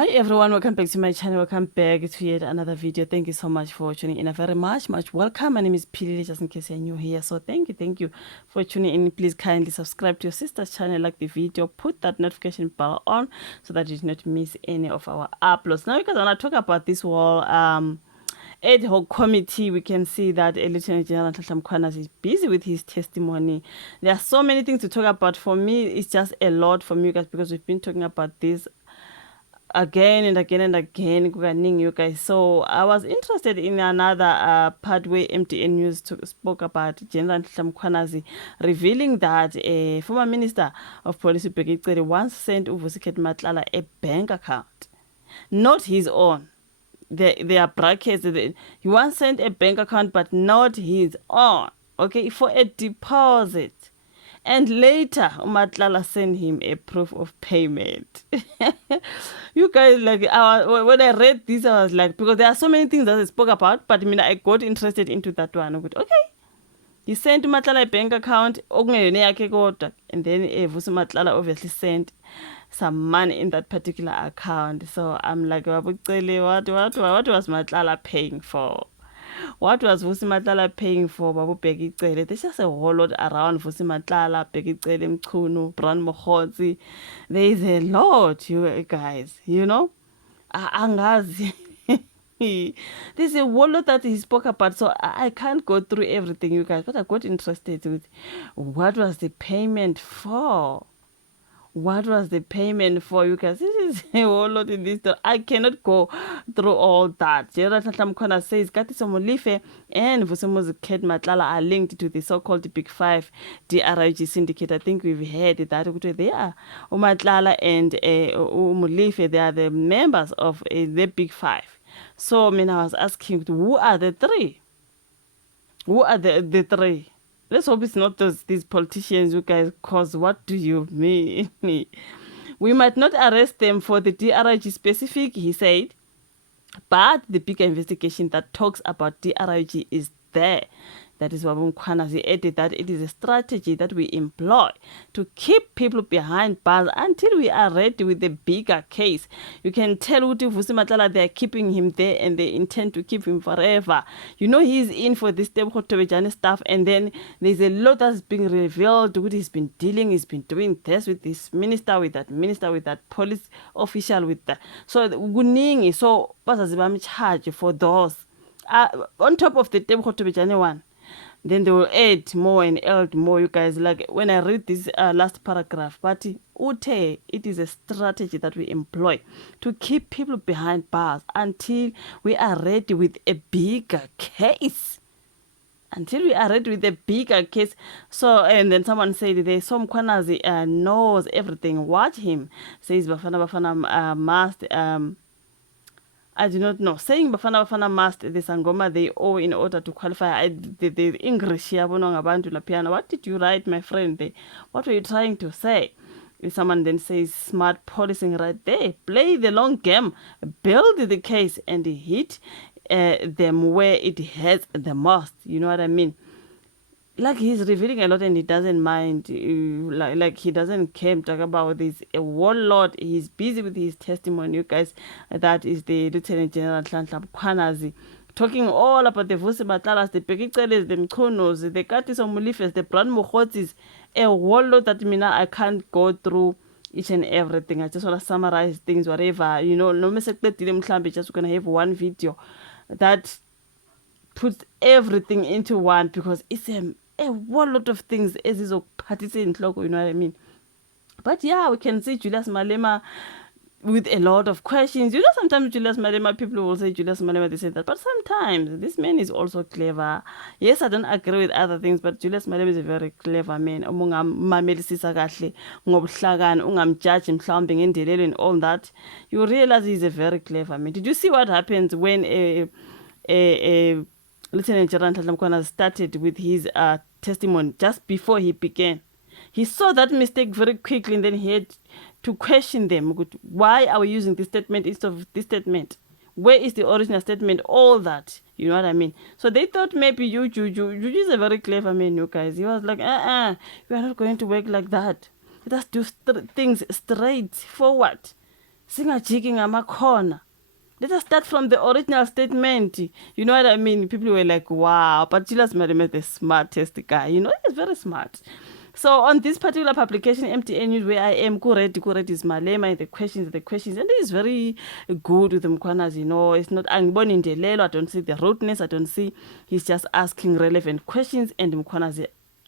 Hi everyone, welcome back to my channel. Welcome back to yet another video. Thank you so much for tuning in. A very much welcome. My name is Pili, just in case you're new here. So thank you for tuning in. Please kindly subscribe to your sister's channel, like the video, put that notification bell on so that you do not miss any of our uploads. Now, because I want to talk about this whole ad hoc committee, we can see that Lieutenant General Nhlanhla Mkhwanazi is busy with his testimony. There are so many things to talk about. For me, it's just a lot for me guys, because we've been talking about this again and again and again, you guys. So I was interested in another part where MTN News spoke about General Nhlanhla Mkhwanazi revealing that a former minister of police Bheki Cele once sent uVusikheti Matlala a bank account, not his own. There are brackets. He once sent a bank account, but not his own. Okay, for a deposit. And later, Matlala sent him a proof of payment. You guys, like, when I read this, I was like, because there are so many things that I spoke about, but I mean, I got interested into that one. Okay, he sent Matlala a bank account, and then Vusi Matlala obviously sent some money in that particular account. So I'm like, what was Matlala paying for? What was Vusi Matlala paying for Babu Bheki Cele? There's just a whole lot around Vusi Matlala, Bheki Cele, Mchunu, Bran Mokgotsi. There is a lot, you guys, you know? Angazi. There's a whole lot that he spoke about, so I can't go through everything, you guys, but I got interested with what was the payment for? What was the payment for, you guys? This is a whole lot in this story. I cannot go through all that. General Nhlanhla Mkhwanazi says Katiso Molefe and Vusikheti Matlala are linked to the so-called Big Five DRIG syndicate. I think we've heard that they are Matlala and Molefe. They are the members of the Big Five. So I was asking, who are the three? Who are the three? Let's hope it's not these politicians, you guys, because what do you mean? We might not arrest them for the DRIG specific, he said, but the bigger investigation that talks about DRIG is there. That is why Mkhwanazi added that it is a strategy that we employ to keep people behind bars until we are ready with the bigger case. You can tell Uti Vusi Matlala, they are keeping him there and they intend to keep him forever. You know he's in for this Tebogo Tobejane stuff, and then there's a lot that's being revealed. What he's been dealing, he's been doing this with this minister, with that police official, with that. So Guningi, so Pasazibam charge for those. On top of the Tebogo Tobejane one. Then they will add more and add more, you guys. Like when I read this last paragraph, but Ute, it is a strategy that we employ to keep people behind bars until we are ready with a bigger case. Until we are ready with a bigger case. So, and then someone said, there's some Mkhwanazi knows everything. Watch him. Says Bafana must I do not know. Saying Bafana must the Sangoma they owe in order to qualify the English here. What did you write, my friend? What were you trying to say? Someone then says smart policing right there. Play the long game, build the case, and hit them where it hurts the most. You know what I mean? Like he's revealing a lot and he doesn't mind, like he doesn't care to talk about this a whole lot. He's busy with his testimony, you guys. That is the Lieutenant General Nhlanhla Mkhwanazi talking all about the Vusi Matlalas, the Bheki Celes, the Mchunos, the Katiso Molefes, the Bran Mokgotsis, a whole lot that I can't go through each and everything. I just want to summarize things, whatever, you know. No message, just gonna have one video that puts everything into one, because it's a whole lot of things as is a party in Tloko, you know what I mean? But yeah, we can see Julius Malema with a lot of questions. You know, sometimes Julius Malema, people will say Julius Malema, they say that, but sometimes this man is also clever. Yes, I don't agree with other things, but Julius Malema is a very clever man. And all that, you realize he's a very clever man. Did you see what happens when Lieutenant General Nhlanhla Mkhwanazi started with his testimony just before he began? He saw that mistake very quickly, and then he had to question them. Why are we using this statement instead of this statement? Where is the original statement? All that. You know what I mean? So they thought maybe Juju is a very clever man, you guys. He was like, we are not going to work like that. Let us do things straightforward. singajiki ngamakhona. Let us start from the original statement. You know what I mean? People were like, wow, but Julius Malema is the smartest guy. You know, he's very smart. So on this particular publication, MTN News, where I am, Kuret is Malema, the questions, and he's very good with the Mkwanas, you know. It's not Angbon in Delelo, I don't see the rudeness, I don't see, he's just asking relevant questions, and Mkwanas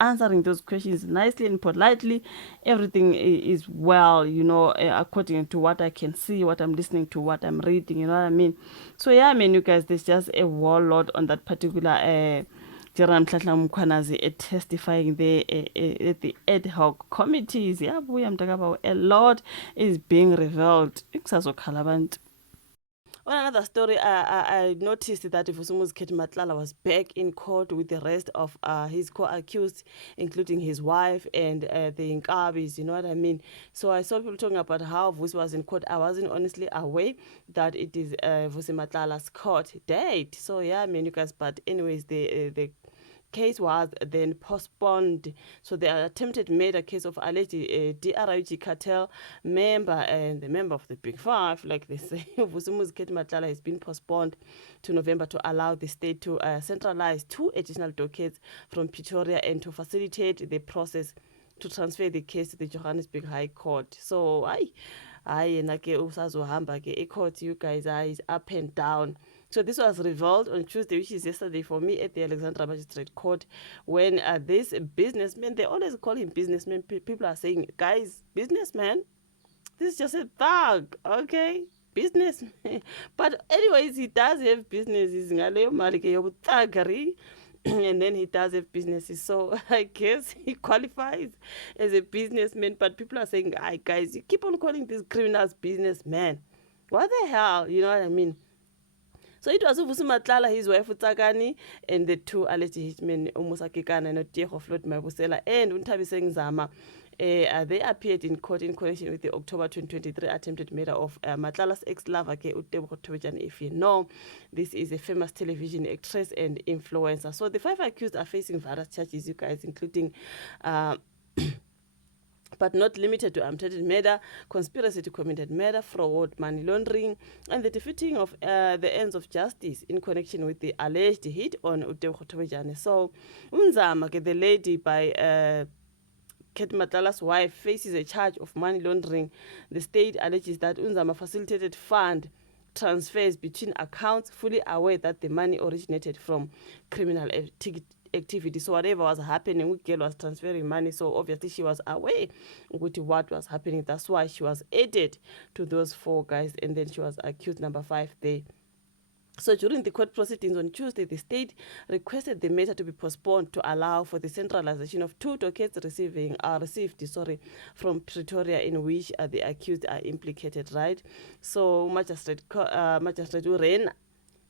answering those questions nicely and politely. Everything is well, you know, according to what I can see, what I'm listening to, what I'm reading, you know what I mean? So yeah, I mean, you guys, there's just a warlord on that particular General Mhlahla Mkhwanazi testifying there at the ad hoc committees. Yeah, boy, I'm talking about a lot is being revealed. On another story, I noticed that Vusumuzi Khethi Matlala was back in court with the rest of his co-accused, including his wife and the Nkabis, you know what I mean? So I saw people talking about how Vusi was in court. I wasn't honestly aware that it is Vusi Matlala's court date. So yeah, I mean, you guys, but anyways, the case was then postponed. So the attempted murder case of alleged DRIG cartel member and the member of the Big Five, like they say, Vusumuzi Khethi Matlala, has been postponed to November to allow the state to centralize 2 additional dockets from Pretoria and to facilitate the process to transfer the case to the Johannesburg High Court. So I nake usazohamba ke court, you guys, is up and down. So this was revealed on Tuesday, which is yesterday for me, at the Alexandra Magistrate Court, when this businessman, they always call him businessman. People are saying, guys, businessman, this is just a thug, okay? Businessman. But anyways, he does have businesses. And then he does have businesses. So I guess he qualifies as a businessman. But people are saying, guys, you keep on calling these criminals businessmen. What the hell? You know what I mean? So it was Vusi Matlala, his wife Utsakani, and the 2 alleged hitmen, Umusa Kekana and Otiego Floyd Mabusela, and Untabiseng Zama. They appeared in court in connection with the October 2023 attempted murder of Matlala's ex-lover, Utebo Tobejane. If you know, this is a famous television actress and influencer. So the 5 accused are facing various charges, you guys, including but not limited to attempted murder, conspiracy to commit murder, fraud, money laundering, and the defeating of the ends of justice in connection with the alleged hit on Utebo Tobejane. So, Unzama, the lady by Khethi Matlala's wife, faces a charge of money laundering. The state alleges that Unzama facilitated fund transfers between accounts, fully aware that the money originated from criminal activity. So whatever was happening, girl was transferring money. So obviously she was aware with what was happening. That's why she was added to those 4 guys, and then she was accused number 5 there. So during the court proceedings on Tuesday, the state requested the matter to be postponed to allow for the centralization of 2 dockets received from Pretoria, in which the accused are implicated, right? So Magistrate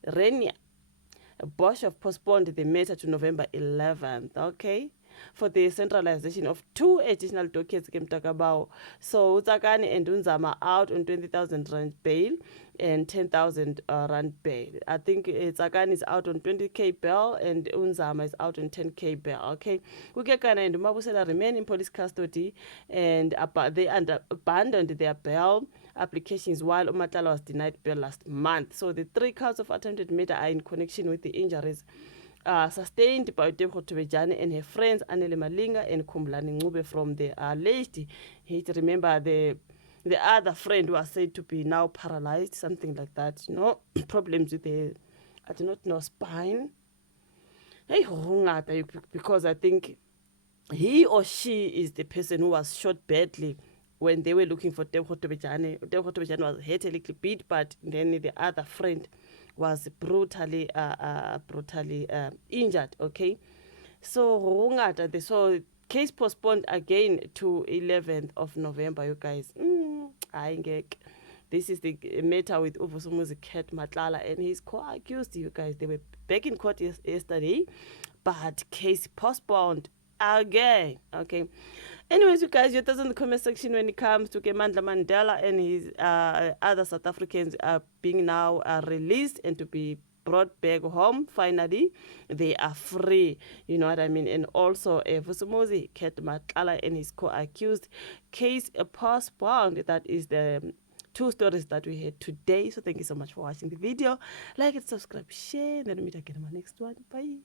Renia Bosch have postponed the matter to November 11th, okay, for the centralization of 2 additional dockets. So Utsakani and Unzama out on 20,000 rand bail and 10,000 rand bail. I think Utsakani is out on 20k bail and Unzama is out on 10k bail, okay. Ukekana and Mabusela remain in police custody, and they abandoned their bail applications while Matlala was denied bail last month. So the 3 counts of attempted murder are in connection with the injuries sustained by Utebo Tobejane and her friends Anele Malinga and Khumbulani Ncube from the alleged hit. Remember the other friend was said to be now paralyzed, something like that, you know, problems with the, I do not know, spine. Hey, because I think he or she is the person who was shot badly when they were looking for Utebo Tobejane. Utebo Tobejane was hit a little bit, but then the other friend was brutally injured, okay. So so case postponed again to 11th of November, you guys. This is the matter with Vusumuzi Khethi Matlala and his co-accused, you guys. They were back in court yesterday, but case postponed again, okay. Anyways, you guys, your thoughts in the comment section when it comes to Mandla Mandela and his other South Africans are being now released and to be brought back home. Finally, they are free, you know what I mean. And also Vusumuzi Khethi Matlala and his co-accused case postponed. That is the 2 stories that we had today. So thank you so much for watching the video. Like it, subscribe, share, and then we'll meet again in my next one. Bye.